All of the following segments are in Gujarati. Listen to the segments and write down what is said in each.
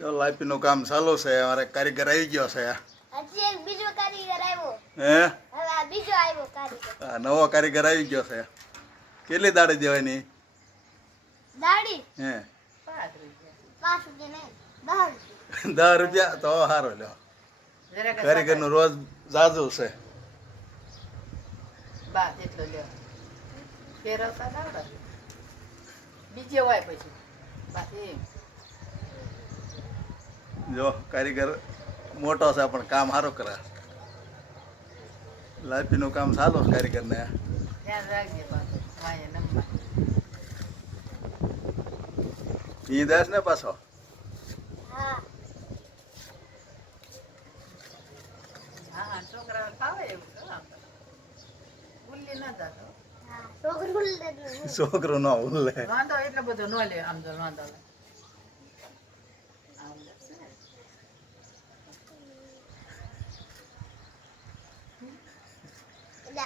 જો લાઈપીનું કામ ચાલુ છે. અમારે કારીગર આવી ગયો છે. હજી એક બીજો કારીગર આવ્યો. હે હવે આ બીજો આવ્યો કારીગર. આ નવો કારીગર આવી ગયો છે. કેટલી દાડી દેવાની? દાડી હે 5 રૂપિયા નહીં 10 રૂપિયા. 10 રૂપિયા તો સારું લ્યો. કારીગરનું રોજ જાજુ છે. બા જેટલો લ્યો ફેરવતા ના આવડે બીજે હોય પછી બા એમ જો કારીગર મોટો છે પણ કામ સારું કરે. લાઈપીનું કામ ચાલુ છે કારીગરને. ધ્યાન રાખજે પાછું વાય નંબર ઈ દેશ ને પાછો હા હા છોકરા ખાવે એવું તો આમ તો ભૂલી ન જાતો હા છોકરું લે છોકરો ન ઉલ્લે. વાંધો એટલો બધો ન લે આમ તો વાંધો લે આમ લે છે. લે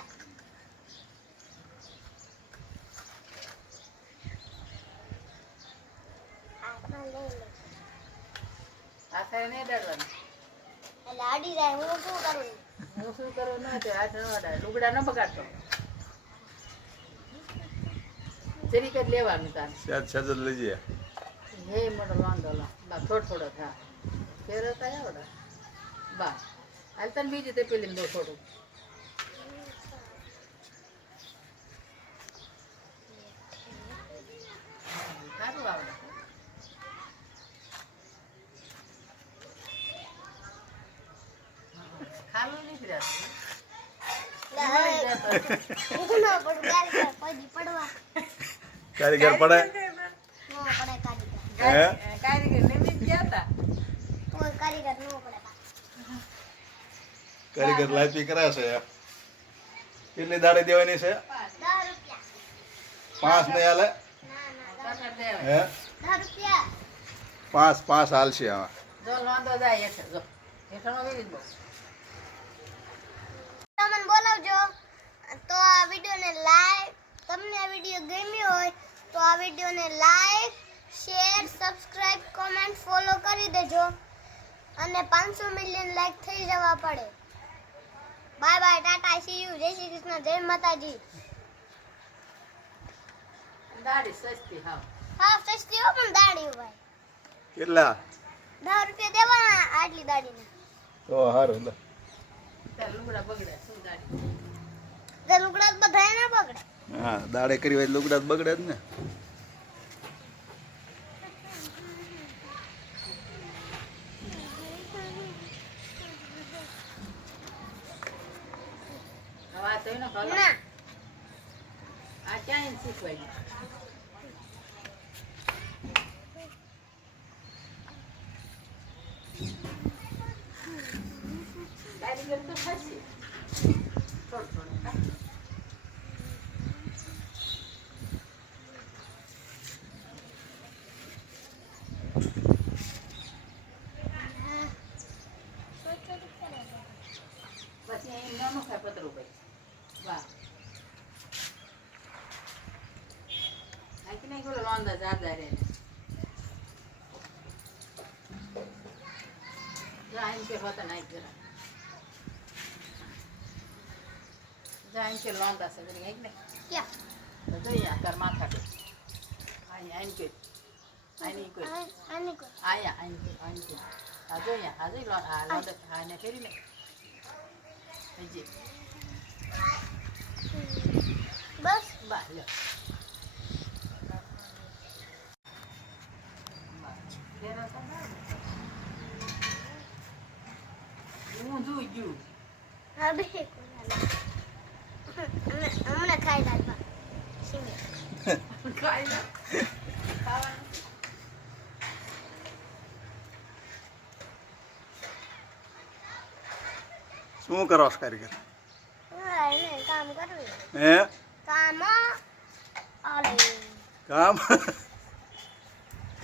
હાથમાં લઈ લે. આ થાય નહીં ડરવાનું એટલે આડી જાય હું શું કરું? હું શું કરું ન તે હાથ ન અડાય લુગડા ન બગાડતો જરીક જ લેવાનું તારે સેજ લઈ જઈએ. હે મોટો વાંધો લા બા થોડો થા ફેરવતા આવડે બા હાલ તને બીજી તે પેલી દો થોડું સારું આવડે ખાલું નીકળ્યા હું ન પડું કારીગર પડી પડવા કારીગર પડે. ન પડે કારીગર. હે કારીગર નિમિત ગયા હતા કોઈ કારીગર ન પડે. કારીગર લાઈપી કરે છે. કેટલી દાડી દેવાની છે? 10 રૂપિયા. 5 નહીં હાલે? ના ના હે 10 રૂપિયા. 5 હાલશે આમાં. જો લોંદો જાય હેઠે જો હેઠળનો વેરી બહુ તમને બોલાવજો તો આ વિડિયોને લાઈક તમને આ વિડિયો ગમ્યો હોય તો આ વિડિયોને like share subscribe comment follow કરી દેજો અને 500 મિલિયન લાઈક થઈ જવા પડે. Bye bye tata see you Jay Shri Krishna જય માતાજી. દાઢી સસ્તી હાવ હા સસ્તી હો પણ દાડી ભાઈ કેટલા? 10 રૂપિયા દેવાના આટલી દાડીને. તો સારું લે. તાર લુગડા બગડે શું દાઢી તે લુગડા તો બધાય ના પકડે. હા દાડે કરી હોય લુગડા તો બગડે જ ને. હવે આ તો એનો ખલો ના આ ક્યાં એને શીખવાય કારીગર તો થશે થોડું ખા. પછી અહીં નાનું ખાય પતરું ભાઈ વાહ આખી નહીં ગયો લોંદા જાદા રે જાઈન કે હોતા નહીં જરા જાઈન કે લોંદા છે જરી એક ને ક્યાં તો જોયા કર માથા કે આઈ કે આઈ કોઈ આની કો આયા આઈ કે આ જોયા આ જોઈ લો આ લોંદા આને ફેરી ને જી બસ બા લ્યો હું જોઈ ગયું હવે હમણાં ખાઈ લાગવા સિંગી ખાઈ લો ખાવાનું શું કરો છો કારીગર? એને કામ કરવું હે કામ આલે કામ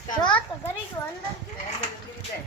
જો તો કરી ગયો અંદર અંદર ઉતરી જાય